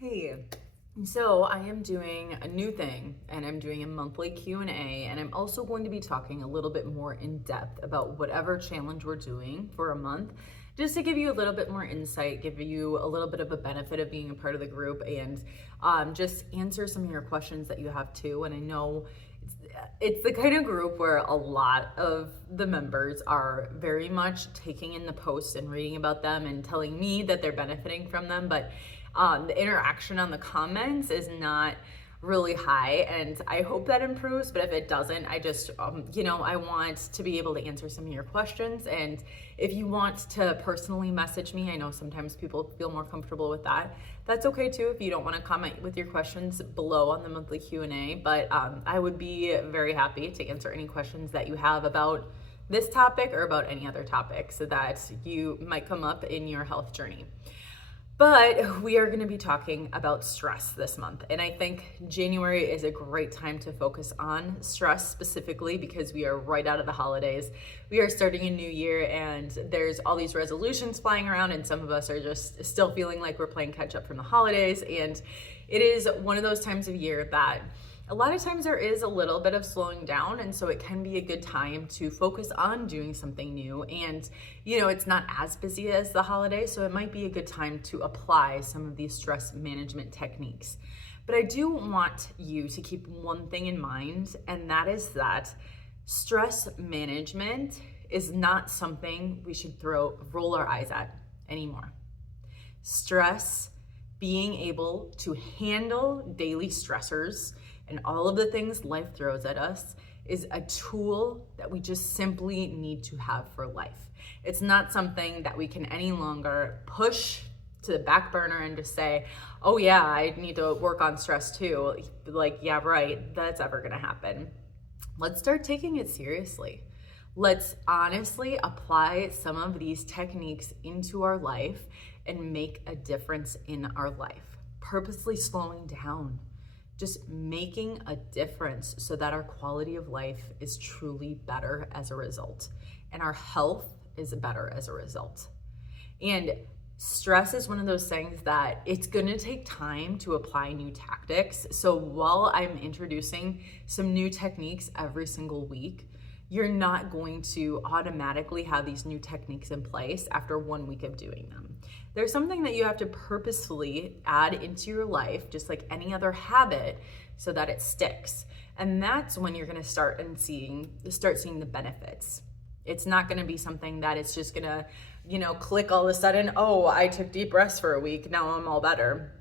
Hey, so I am doing a new thing and I'm doing a monthly Q&A, and I'm also going to be talking a little bit more in depth about whatever challenge we're doing for a month, just to give you a little bit more insight, give you a little bit of a benefit of being a part of the group, and just answer some of your questions that you have too. And I know it's the kind of group where a lot of the members are very much taking in the posts and reading about them and telling me that they're benefiting from them, but the interaction on the comments is not really high, and I hope that improves. But if it doesn't, I just I want to be able to answer some of your questions. And if you want to personally message me, I know sometimes people feel more comfortable with that. That's okay too, if you don't want to comment with your questions below on the monthly Q&A. But I would be very happy to answer any questions that you have about this topic or about any other topic so that you might come up in your health journey. But we are going to be talking about stress this month. And I think January is a great time to focus on stress specifically because we are right out of the holidays. We are starting a new year and there's all these resolutions flying around, and some of us are just still feeling like we're playing catch up from the holidays. And it is one of those times of year that a lot of times there is a little bit of slowing down, and so it can be a good time to focus on doing something new. And it's not as busy as the holidays, so it might be a good time to apply some of these stress management techniques. But I do want you to keep one thing in mind, and that is that stress management is not something we should roll our eyes at anymore. Stress, being able to handle daily stressors and all of the things life throws at us, is a tool that we just simply need to have for life. It's not something that we can any longer push to the back burner and just say, oh yeah, I need to work on stress too. Like, yeah, right, that's ever gonna happen. Let's start taking it seriously. Let's honestly apply some of these techniques into our life and make a difference in our life. Purposely slowing down, just making a difference so that our quality of life is truly better as a result, and our health is better as a result. And stress is one of those things that it's gonna take time to apply new tactics. So while I'm introducing some new techniques every single week, you're not going to automatically have these new techniques in place after 1 week of doing them. There's something that you have to purposefully add into your life, just like any other habit, so that it sticks. And that's when you're gonna start seeing the benefits. It's not gonna be something that it's just gonna, click all of a sudden, oh, I took deep breaths for a week, now I'm all better.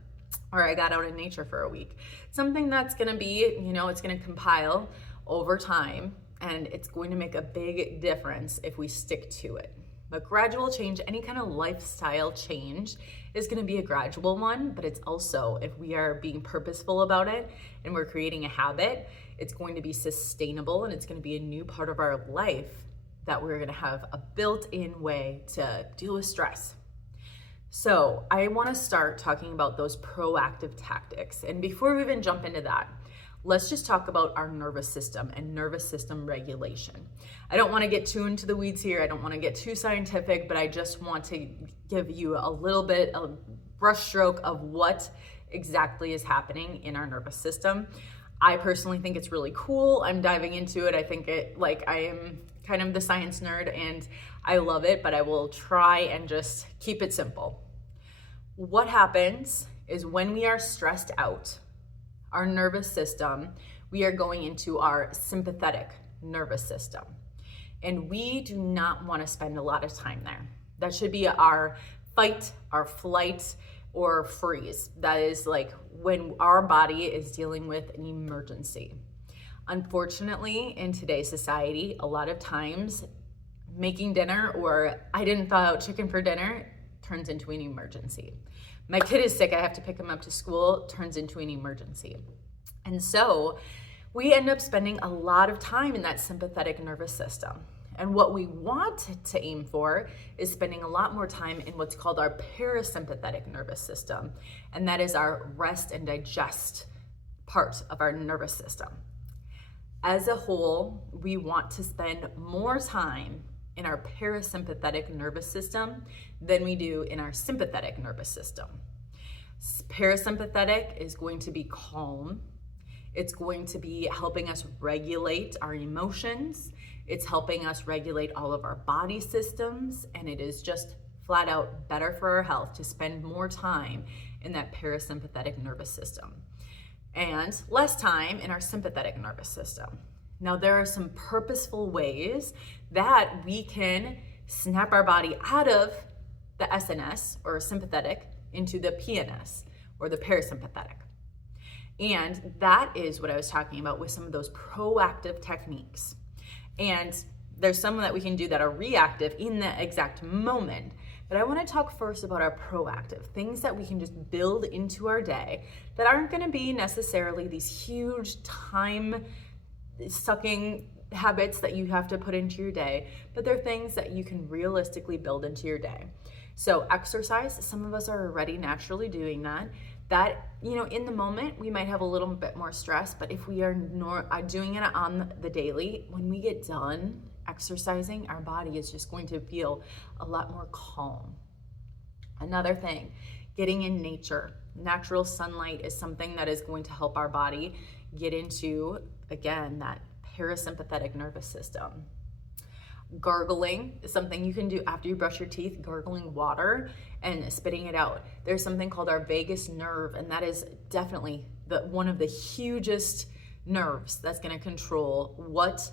Or I got out in nature for a week. Something that's gonna be, it's gonna compile over time, and it's going to make a big difference if we stick to it. But gradual change, any kind of lifestyle change, is going to be a gradual one, but it's also, if we are being purposeful about it and we're creating a habit, it's going to be sustainable, and it's going to be a new part of our life that we're going to have a built-in way to deal with stress. So I want to start talking about those proactive tactics. And before we even jump into that, let's just talk about our nervous system and nervous system regulation. I don't want to get too into the weeds here. I don't want to get too scientific, but I just want to give you a little bit of brushstroke of what exactly is happening in our nervous system. I personally think it's really cool. I'm diving into it. I think I am kind of the science nerd and I love it, but I will try and just keep it simple. What happens is when we are stressed out, our nervous system, we are going into our sympathetic nervous system. And we do not want to spend a lot of time there. That should be our fight, our flight, or freeze. That is like when our body is dealing with an emergency. Unfortunately, in today's society, a lot of times making dinner or I didn't thaw out chicken for dinner turns into an emergency. My kid is sick, I have to pick him up to school, turns into an emergency. And so we end up spending a lot of time in that sympathetic nervous system. And what we want to aim for is spending a lot more time in what's called our parasympathetic nervous system. And that is our rest and digest part of our nervous system. As a whole, we want to spend more time in our parasympathetic nervous system than we do in our sympathetic nervous system. Parasympathetic is going to be calm. It's going to be helping us regulate our emotions. It's helping us regulate all of our body systems. And it is just flat out better for our health to spend more time in that parasympathetic nervous system and less time in our sympathetic nervous system. Now, there are some purposeful ways that we can snap our body out of the SNS or sympathetic into the PNS or the parasympathetic. And that is what I was talking about with some of those proactive techniques. And there's some that we can do that are reactive in the exact moment. But I want to talk first about our proactive, things that we can just build into our day that aren't going to be necessarily these huge time-sucking habits that you have to put into your day, but they're things that you can realistically build into your day. So exercise, some of us are already naturally doing that. That, in the moment, we might have a little bit more stress, but if we are doing it on the daily, when we get done exercising, our body is just going to feel a lot more calm. Another thing, getting in nature. Natural sunlight is something that is going to help our body get into, again, that parasympathetic nervous system. Gargling is something you can do after you brush your teeth, gargling water and spitting it out. There's something called our vagus nerve, and that is definitely one of the hugest nerves that's going to control what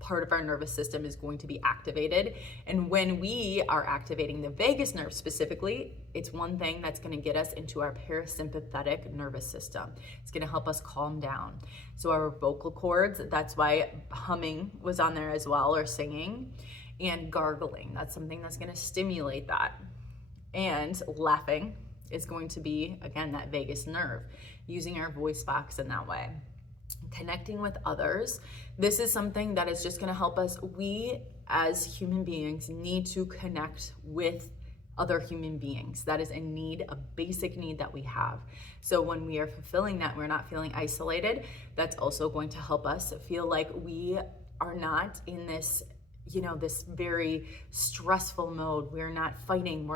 part of our nervous system is going to be activated. And when we are activating the vagus nerve specifically, it's one thing that's going to get us into our parasympathetic nervous system. It's going to help us calm down. So our vocal cords, that's why humming was on there as well, or singing, and gargling. That's something that's going to stimulate that. And laughing is going to be, again, that vagus nerve, using our voice box in that way. Connecting with others. This is something that is just going to help us. We as human beings need to connect with other human beings. That is a need, a basic need that we have. So when we are fulfilling that, we're not feeling isolated. That's also going to help us feel like we are not in this, this very stressful mode. We're not fighting.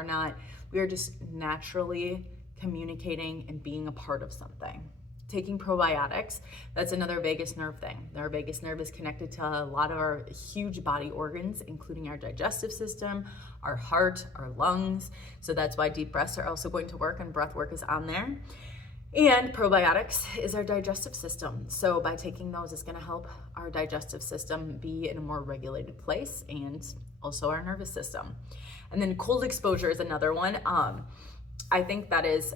We are just naturally communicating and being a part of something. Taking probiotics, that's another vagus nerve thing. Our vagus nerve is connected to a lot of our huge body organs, including our digestive system, our heart, our lungs. So that's why deep breaths are also going to work, and breath work is on there. And probiotics is our digestive system. So by taking those, it's going to help our digestive system be in a more regulated place, and also our nervous system. And then cold exposure is another one. I think that is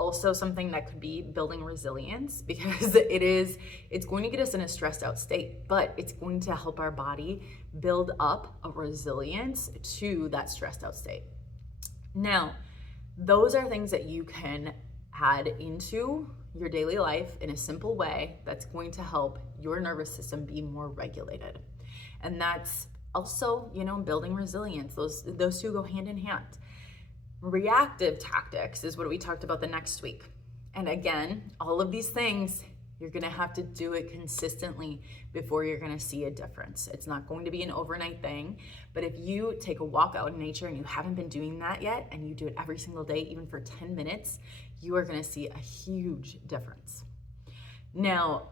also something that could be building resilience, because it's going to get us in a stressed out state, but it's going to help our body build up a resilience to that stressed out state. Now, those are things that you can add into your daily life in a simple way that's going to help your nervous system be more regulated. And that's also, building resilience. Those two go hand in hand. Reactive tactics is what we talked about the next week. And again, all of these things, you're going to have to do it consistently before you're going to see a difference. It's not going to be an overnight thing, but if you take a walk out in nature and you haven't been doing that yet, and you do it every single day, even for 10 minutes, you are going to see a huge difference. Now,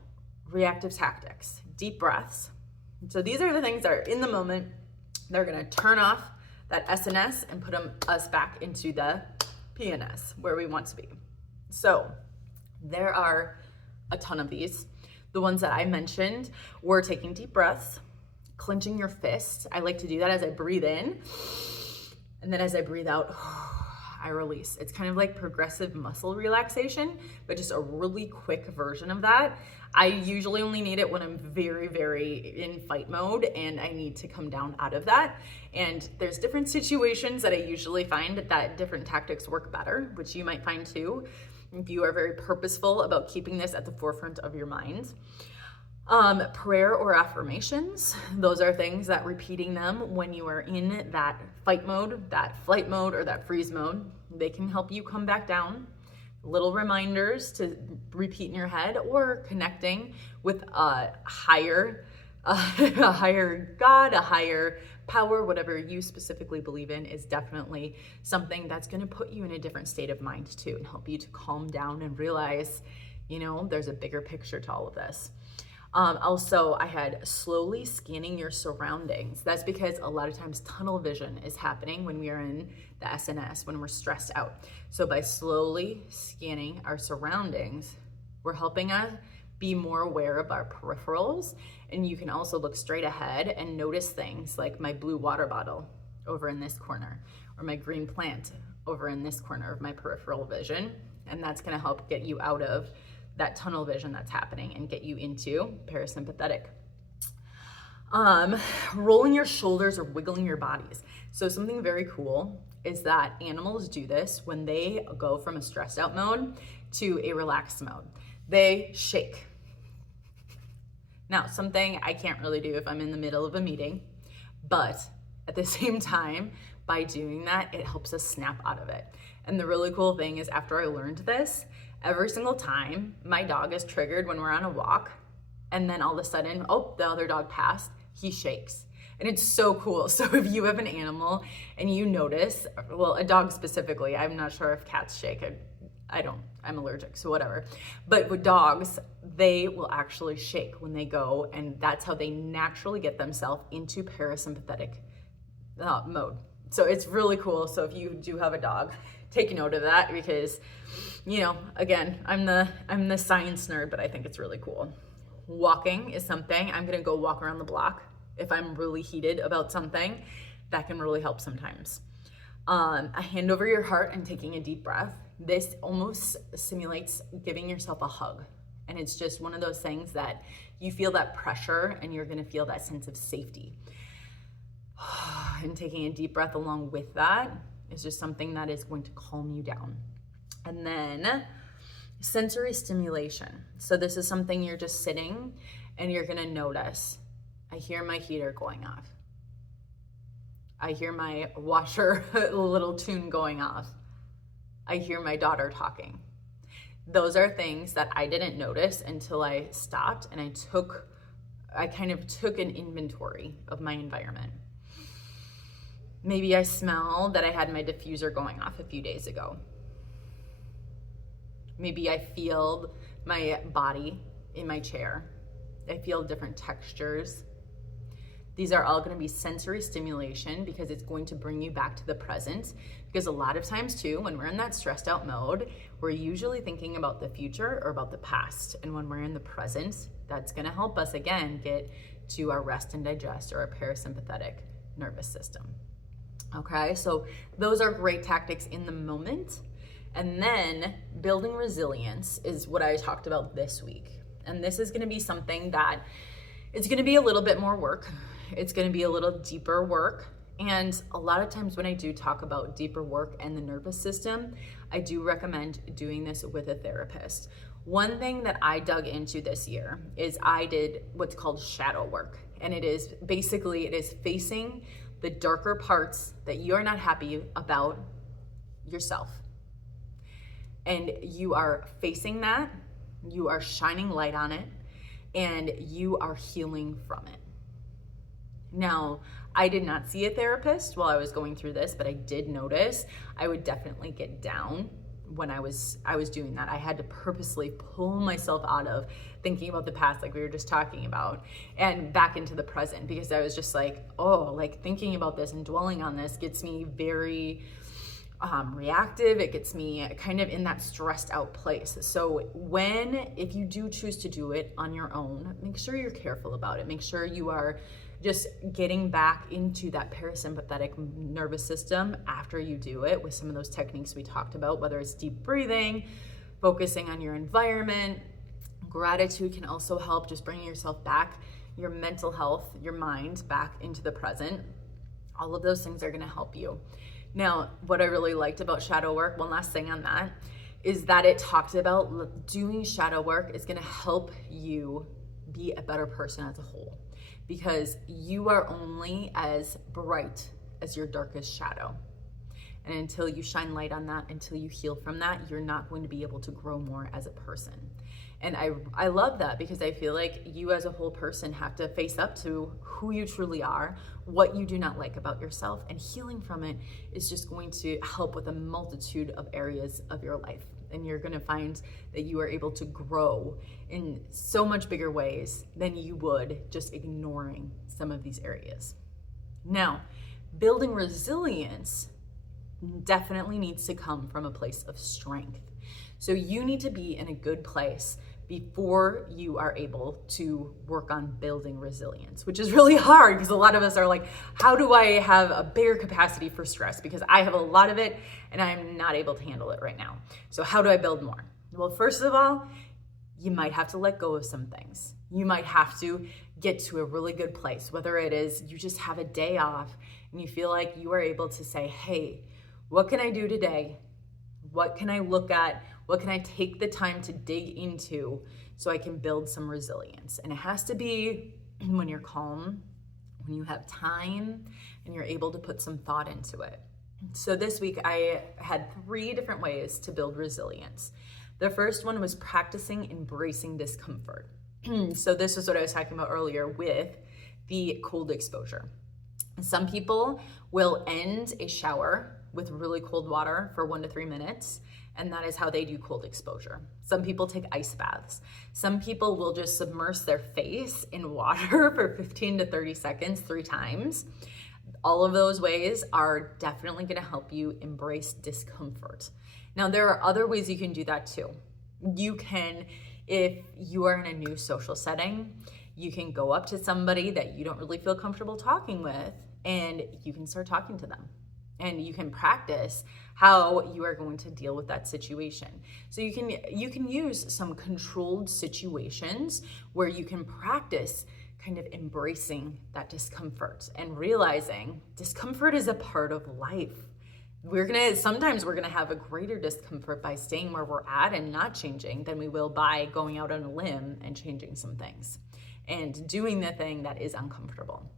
reactive tactics, deep breaths. So these are the things that are in the moment. They're going to turn off that SNS and put us back into the PNS, where we want to be. So there are a ton of these. The ones that I mentioned were taking deep breaths, clenching your fists. I like to do that as I breathe in, and then as I breathe out, I release. It's kind of like progressive muscle relaxation, but just a really quick version of that. I usually only need it when I'm very, very in fight mode and I need to come down out of that. And there's different situations that I usually find that different tactics work better, which you might find too, if you are very purposeful about keeping this at the forefront of your mind. Prayer or affirmations, those are things that repeating them when you are in that fight mode, that flight mode, or that freeze mode, they can help you come back down. Little reminders to repeat in your head, or connecting with a higher a higher God, a higher power, whatever you specifically believe in, is definitely something that's going to put you in a different state of mind too, and help you to calm down and realize, there's a bigger picture to all of this. Also, I had slowly scanning your surroundings. That's because a lot of times tunnel vision is happening when we are in the SNS, when we're stressed out. So by slowly scanning our surroundings, we're helping us be more aware of our peripherals. And you can also look straight ahead and notice things like my blue water bottle over in this corner, or my green plant over in this corner of my peripheral vision. And that's going to help get you out of that tunnel vision that's happening and get you into parasympathetic. Rolling your shoulders or wiggling your bodies. So something very cool is that animals do this when they go from a stressed out mode to a relaxed mode. They shake. Now, something I can't really do if I'm in the middle of a meeting, but at the same time, by doing that, it helps us snap out of it. And the really cool thing is, after I learned this, every single time my dog is triggered when we're on a walk, and then all of a sudden, the other dog passed, he shakes. And it's so cool. So if you have an animal and you notice, well, a dog specifically, I'm not sure if cats shake. I'm allergic, so whatever. But with dogs, they will actually shake when they go, and that's how they naturally get themselves into parasympathetic mode. So it's really cool. So if you do have a dog, take note of that, because, again, I'm the science nerd, but I think it's really cool. Walking is something. I'm gonna go walk around the block if I'm really heated about something. That can really help sometimes. A hand over your heart and taking a deep breath. This almost simulates giving yourself a hug. And it's just one of those things that you feel that pressure and you're gonna feel that sense of safety. And taking a deep breath along with that is just something that is going to calm you down. And then sensory stimulation. So this is something you're just sitting and you're gonna notice. I hear my heater going off. I hear my washer little tune going off. I hear my daughter talking. Those are things that I didn't notice until I stopped and I kind of took an inventory of my environment. Maybe I smell that I had my diffuser going off a few days ago. Maybe I feel my body in my chair. I feel different textures. These are all going to be sensory stimulation, because it's going to bring you back to the present. Because a lot of times too, when we're in that stressed out mode, we're usually thinking about the future or about the past. And when we're in the present, that's going to help us again get to our rest and digest, or our parasympathetic nervous system. Okay, so those are great tactics in the moment. And then building resilience is what I talked about this week. And this is going to be something that it's going to be a little bit more work. It's going to be a little deeper work. And a lot of times when I do talk about deeper work and the nervous system, I do recommend doing this with a therapist. One thing that I dug into this year is I did what's called shadow work. And it is facing the darker parts that you're not happy about yourself. And you are facing that, you are shining light on it, and you are healing from it. Now, I did not see a therapist while I was going through this, but I did notice I would definitely get down when I was doing that. I had to purposely pull myself out of thinking about the past, like we were just talking about, and back into the present, because I was just like, thinking about this and dwelling on this gets me very reactive. It gets me kind of in that stressed out place. So if you do choose to do it on your own, make sure you're careful about it. Make sure you are just getting back into that parasympathetic nervous system after you do it with some of those techniques we talked about, whether it's deep breathing, focusing on your environment. Gratitude can also help, just bringing yourself back, your mental health, your mind back into the present. All of those things are going to help you. Now, what I really liked about shadow work, one last thing on that, is that it talks about doing shadow work is going to help you be a better person as a whole, because you are only as bright as your darkest shadow. And until you shine light on that, until you heal from that, you're not going to be able to grow more as a person. And I love that, because I feel like you as a whole person have to face up to who you truly are, what you do not like about yourself, and healing from it is just going to help with a multitude of areas of your life. And you're going to find that you are able to grow in so much bigger ways than you would just ignoring some of these areas. Now, building resilience definitely needs to come from a place of strength. So you need to be in a good place before you are able to work on building resilience, which is really hard, because a lot of us are like, how do I have a bigger capacity for stress? Because I have a lot of it and I'm not able to handle it right now. So how do I build more? Well, first of all, you might have to let go of some things. You might have to get to a really good place, whether it is you just have a day off and you feel like you are able to say, hey, what can I do today? What can I look at? What can I take the time to dig into so I can build some resilience? And it has to be when you're calm, when you have time, and you're able to put some thought into it. So this week I had 3 different ways to build resilience. The first one was practicing embracing discomfort. So this is what I was talking about earlier with the cold exposure. Some people will end a shower with really cold water for 1 to 3 minutes, and that is how they do cold exposure. Some people take ice baths. Some people will just submerge their face in water for 15 to 30 seconds 3 times. All of those ways are definitely going to help you embrace discomfort. Now, there are other ways you can do that too. You can, if you are in a new social setting, you can go up to somebody that you don't really feel comfortable talking with, and you can start talking to them. And you can practice how you are going to deal with that situation. So you can use some controlled situations where you can practice kind of embracing that discomfort and realizing discomfort is a part of life. Sometimes we're gonna have a greater discomfort by staying where we're at and not changing than we will by going out on a limb and changing some things and doing the thing that is uncomfortable.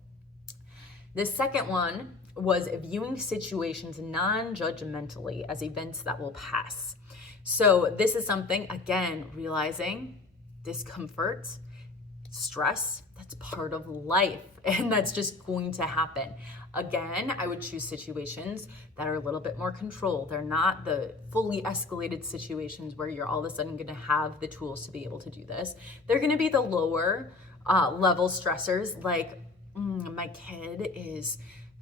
The second one was viewing situations non-judgmentally as events that will pass. So this is something, again, realizing discomfort, stress, that's part of life, and that's just going to happen. Again, I would choose situations that are a little bit more controlled. They're not the fully escalated situations where you're all of a sudden going to have the tools to be able to do this. They're going to be the lower level stressors, like my kid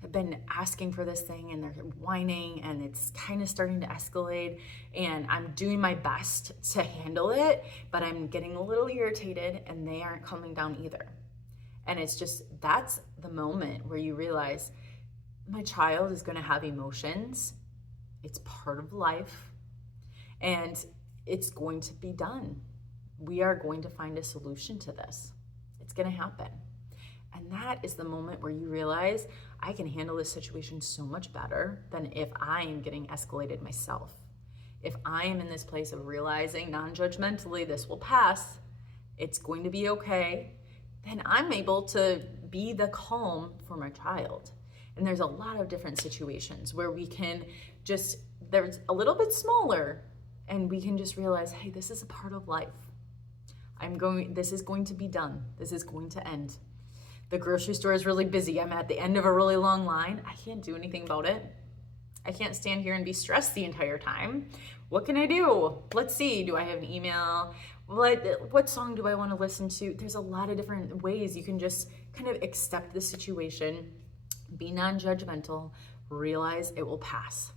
have been asking for this thing and they're whining and it's kind of starting to escalate, and I'm doing my best to handle it, but I'm getting a little irritated and they aren't calming down either. And it's just, that's the moment where you realize my child is going to have emotions. It's part of life and it's going to be done. We are going to find a solution to this. It's going to happen. And that is the moment where you realize I can handle this situation so much better than if I am getting escalated myself. If I am in this place of realizing non-judgmentally this will pass, it's going to be okay, then I'm able to be the calm for my child. And there's a lot of different situations where we can just, there's a little bit smaller, and we can just realize, hey, this is a part of life. This is going to be done. This is going to end. The grocery store is really busy. I'm at the end of a really long line. I can't do anything about it. I can't stand here and be stressed the entire time. What can I do? Let's see. Do I have an email? What song do I want to listen to? There's a lot of different ways you can just kind of accept the situation, be non-judgmental, realize it will pass.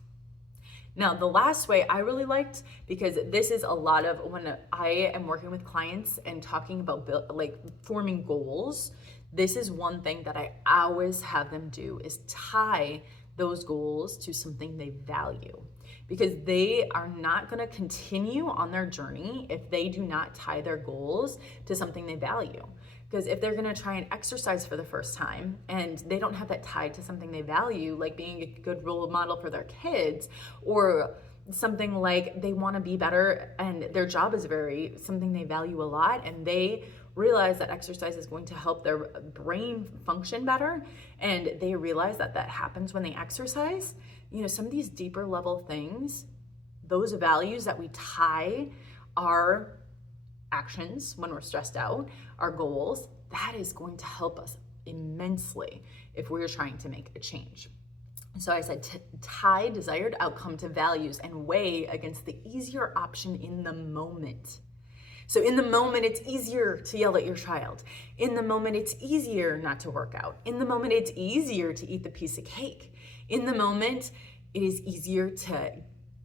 Now, the last way I really liked, because this is a lot of when I am working with clients and talking about forming goals, this is one thing that I always have them do is tie those goals to something they value, because they are not going to continue on their journey if they do not tie their goals to something they value. Because if they're going to try and exercise for the first time and they don't have that tied to something they value, like being a good role model for their kids, or something like they want to be better and their job is something they value a lot, and they realize that exercise is going to help their brain function better, and they realize that happens when they exercise, some of these deeper level things, those values that we tie our actions when we're stressed out, our goals, that is going to help us immensely if we're trying to make a change. So I said to tie desired outcome to values and weigh against the easier option in the moment. So in the moment, it's easier to yell at your child. In the moment, it's easier not to work out. In the moment, it's easier to eat the piece of cake. In the moment, it is easier to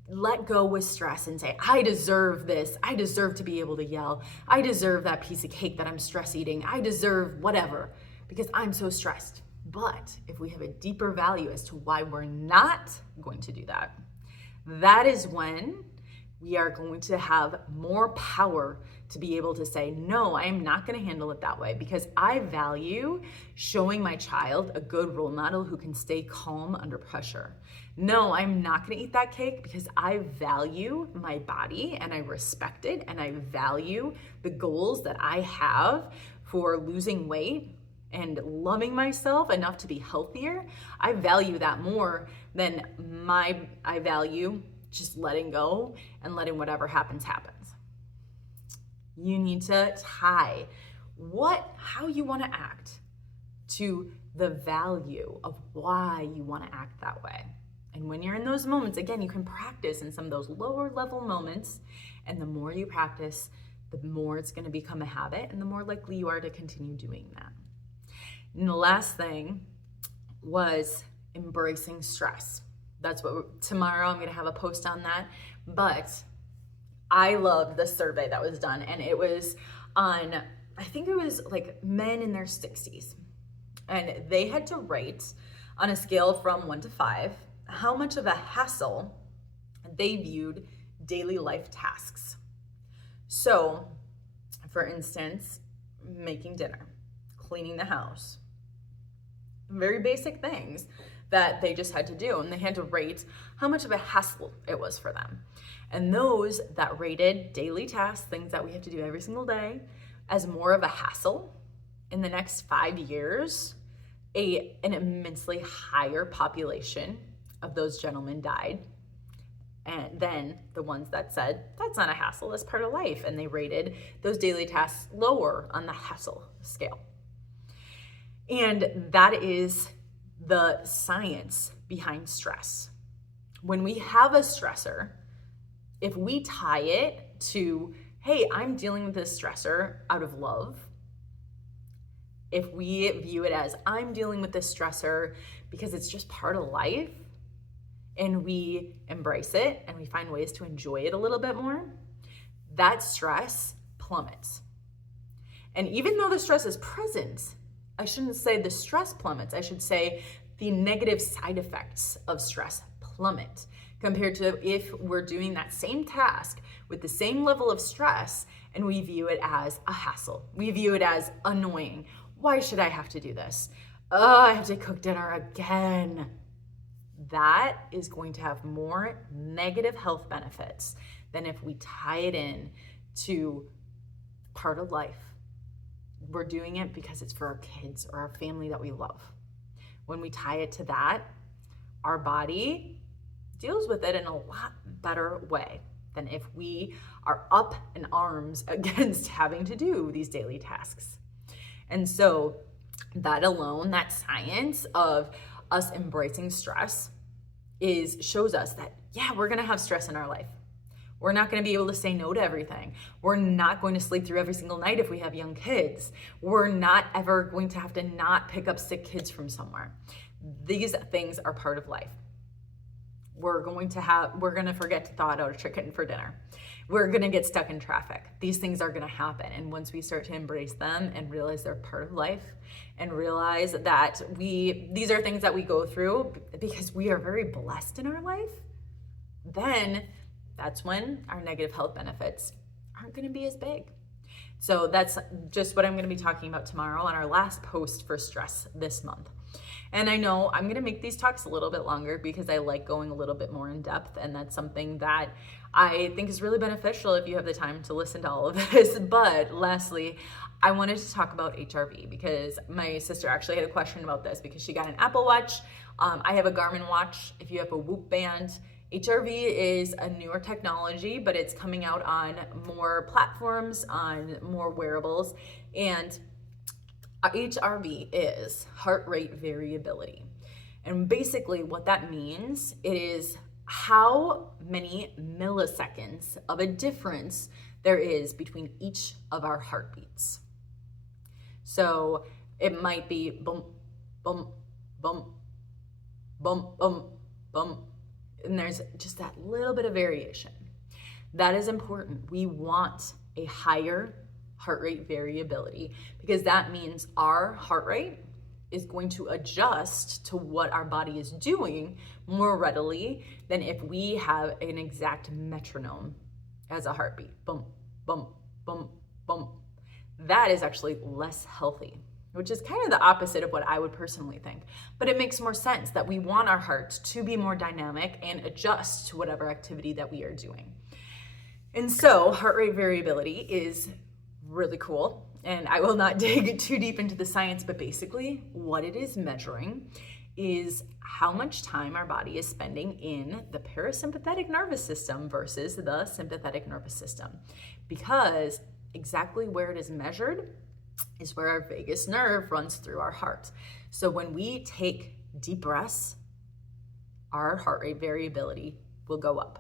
let go with stress and say, I deserve this. I deserve to be able to yell. I deserve that piece of cake that I'm stress eating. I deserve whatever because I'm so stressed. But if we have a deeper value as to why we're not going to do that, that is when we are going to have more power to be able to say, no, I am not going to handle it that way because I value showing my child a good role model who can stay calm under pressure. No, I'm not going to eat that cake because I value my body and I respect it and I value the goals that I have for losing weight and loving myself enough to be healthier. I value that more than I value just letting go and letting whatever happens. You need to tie how you want to act to the value of why you want to act that way. And when you're in those moments, again, you can practice in some of those lower level moments. And the more you practice, the more it's going to become a habit and the more likely you are to continue doing that. And the last thing was embracing stress. That's what tomorrow I'm going to have a post on that. But I loved the survey that was done, and it was on, I think it was like men in their 60s. And they had to rate on a scale from 1 to 5 how much of a hassle they viewed daily life tasks. So, for instance, making dinner, cleaning the house, very basic things that they just had to do, and they had to rate how much of a hassle it was for them. And those that rated daily tasks, things that we have to do every single day, as more of a hassle, in the next 5 years, an immensely higher population of those gentlemen died. And then the ones that said, that's not a hassle, that's part of life. And they rated those daily tasks lower on the hassle scale. And that is the science behind stress. When we have a stressor, if we tie it to, hey, I'm dealing with this stressor out of love, if we view it as I'm dealing with this stressor because it's just part of life, and we embrace it and we find ways to enjoy it a little bit more, that stress plummets. And even though the stress is present, I shouldn't say the stress plummets, I should say the negative side effects of stress plummet compared to if we're doing that same task with the same level of stress and we view it as a hassle. We view it as annoying. Why should I have to do this? Oh, I have to cook dinner again. That is going to have more negative health benefits than if we tie it in to part of life. We're doing it because it's for our kids or our family that we love. When we tie it to that, our body deals with it in a lot better way than if we are up in arms against having to do these daily tasks. And so that alone, that science of us embracing stress shows us that, yeah, we're going to have stress in our life. We're not going to be able to say no to everything. We're not going to sleep through every single night if we have young kids. We're not ever going to have to not pick up sick kids from somewhere. These things are part of life. We're going to forget to thaw out a chicken for dinner. We're going to get stuck in traffic. These things are going to happen. And once we start to embrace them and realize they're part of life and realize that these are things that we go through because we are very blessed in our life, then that's when our negative health benefits aren't going to be as big. So that's just what I'm going to be talking about tomorrow on our last post for stress this month. And I know I'm going to make these talks a little bit longer because I like going a little bit more in depth, and that's something that I think is really beneficial if you have the time to listen to all of this. But lastly, I wanted to talk about HRV because my sister actually had a question about this because she got an Apple Watch I have a Garmin watch. If you have a Whoop band, HRV is a newer technology, but it's coming out on more platforms, on more wearables. And HRV is heart rate variability. And basically what that means, it is how many milliseconds of a difference there is between each of our heartbeats. So it might be bump, bump, bump, bump, bump, bump, and there's just that little bit of variation. That is important. We want a higher heart rate variability because that means our heart rate is going to adjust to what our body is doing more readily than if we have an exact metronome as a heartbeat. Bump, bump, bump, bump. That is actually less healthy, which is kind of the opposite of what I would personally think. But it makes more sense that we want our hearts to be more dynamic and adjust to whatever activity that we are doing. And so heart rate variability is really cool. And I will not dig too deep into the science, but basically what it is measuring is how much time our body is spending in the parasympathetic nervous system versus the sympathetic nervous system. Because exactly where it is measured is where our vagus nerve runs through our heart. So when we take deep breaths, our heart rate variability will go up.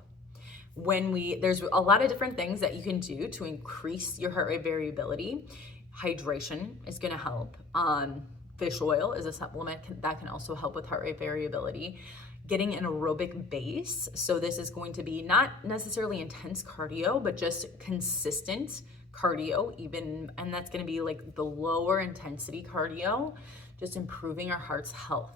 There's a lot of different things that you can do to increase your heart rate variability. Hydration is going to help. Fish oil is a supplement that can also help with heart rate variability. Getting an aerobic base. So this is going to be not necessarily intense cardio, but just consistent cardio, and that's going to be like the lower intensity cardio, just improving our heart's health.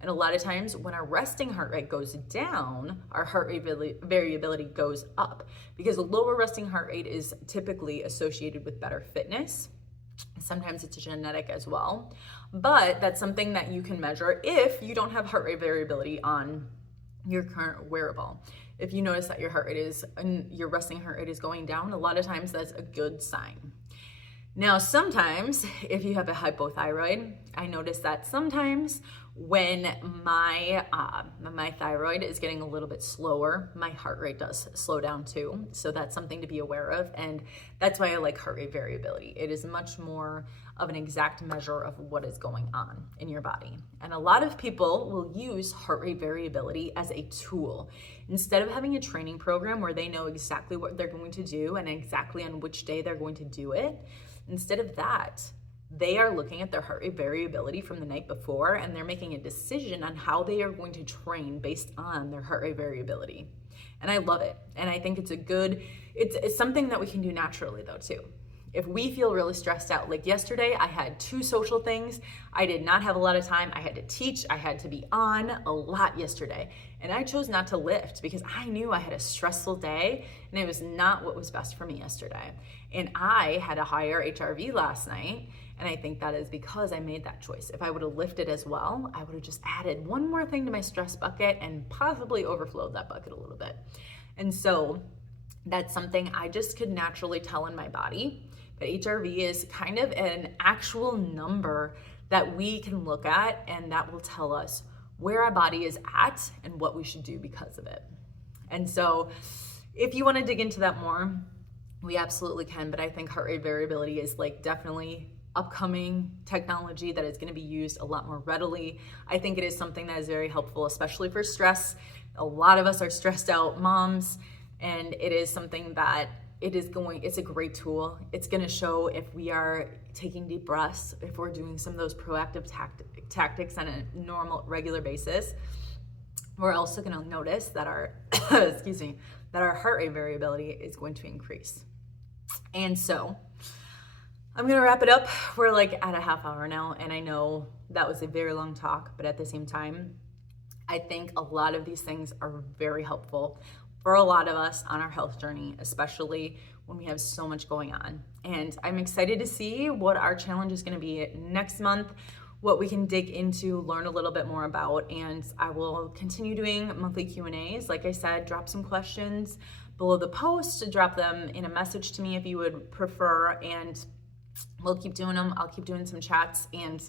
And a lot of times when our resting heart rate goes down, our heart rate variability goes up because a lower resting heart rate is typically associated with better fitness. Sometimes it's genetic as well, but that's something that you can measure if you don't have heart rate variability on your current wearable. If you notice that your resting heart rate is going down, a lot of times that's a good sign. Now, sometimes if you have a hypothyroid, I notice that sometimes when my thyroid is getting a little bit slower, my heart rate does slow down too. So that's something to be aware of. And that's why I like heart rate variability. It is much more of an exact measure of what is going on in your body. And a lot of people will use heart rate variability as a tool. Instead of having a training program where they know exactly what they're going to do and exactly on which day they're going to do it, instead of that, they are looking at their heart rate variability from the night before and they're making a decision on how they are going to train based on their heart rate variability. And I love it. And I think it's something that we can do naturally though too. If we feel really stressed out, like yesterday, I had 2 social things. I did not have a lot of time. I had to teach. I had to be on a lot yesterday. And I chose not to lift because I knew I had a stressful day and it was not what was best for me yesterday. And I had a higher HRV last night. And I think that is because I made that choice. If I would have lifted as well, I would have just added one more thing to my stress bucket and possibly overflowed that bucket a little bit. And so that's something I just could naturally tell in my body. But HRV is kind of an actual number that we can look at and that will tell us where our body is at and what we should do because of it. And so if you want to dig into that more, we absolutely can. But I think heart rate variability is like definitely upcoming technology that is going to be used a lot more readily. I think it is something that is very helpful, especially for stress. A lot of us are stressed out moms, and it is something that it's a great tool. It's going to show if we are taking deep breaths, if we're doing some of those proactive tactics on a normal, regular basis. We're also going to notice that our, that our heart rate variability is going to increase. And so I'm going to wrap it up. We're like at a half hour now, and I know that was a very long talk, but at the same time, I think a lot of these things are very helpful for a lot of us on our health journey, especially when we have so much going on. And I'm excited to see what our challenge is going to be next month, what we can dig into, learn a little bit more about, and I will continue doing monthly Q&As. Like I said, drop some questions below the post, drop them in a message to me if you would prefer, and we'll keep doing them. I'll keep doing some chats, and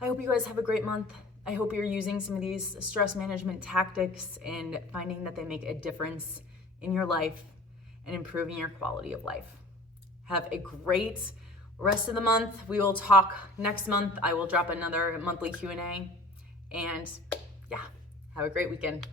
I hope you guys have a great month. I hope you're using some of these stress management tactics and finding that they make a difference in your life and improving your quality of life. Have a great rest of the month. We will talk next month. I will drop another monthly Q&A. And yeah, have a great weekend.